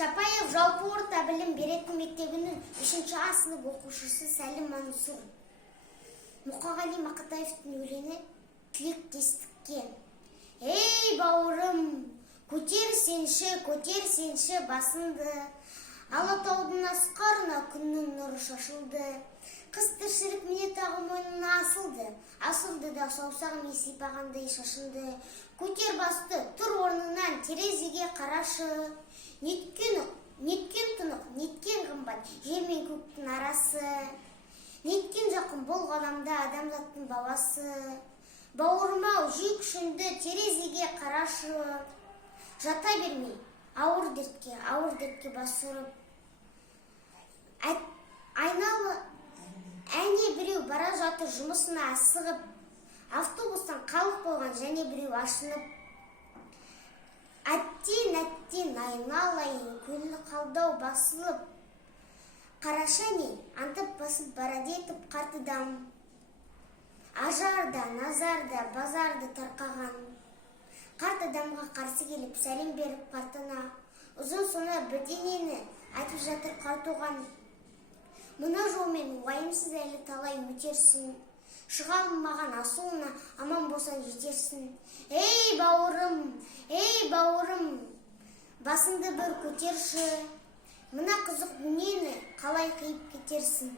Чапаев жалпы орта білім беретін мектебінің 3-А сынып оқушысы Сәлім Мансұр. Мұқағали Мақатаевтың өлеңі тілектестікке. Ей бауырым, көтерсенші басынды, Алатаудың асқарына күннің нұры шашылды. Қыс тіршілік міне тағы мойнына асылды да саусағым сипағандай шашынды. Көтер басты, тұр орнынан, терезеге қарашы. Неткен тұнық, неткен қымбат, жер мен көктің арасы. Неткен жақын бұл ғаламда адамзаттың баласы. Бауырмау, жүйк шынды, терезеге қарашы. Жата бермей, ауыр дертке бас ұрып. Әне біреу бара жатыр жұмысына асығып, автобустан қалып қойған және біреу ашынып. Әттен айналайын, көңілі қалдау басылып. Қараша не, антып басып барады етіп қартыдам. Ажарда, назарда, базарды тарқаған. Қарт адамға қарсы келіп, сәлем беріп қартына. Ұзын сона бірдеңені айтып жатыр қартуған. Мына жолмен уайымсыз әлі талай өтерсін. Шыға алмаған асуына аман болсан жетерсін. Ей бауырым, басыңды бір көтерші. Мына қызық дүниені қалай қиып кетерсің.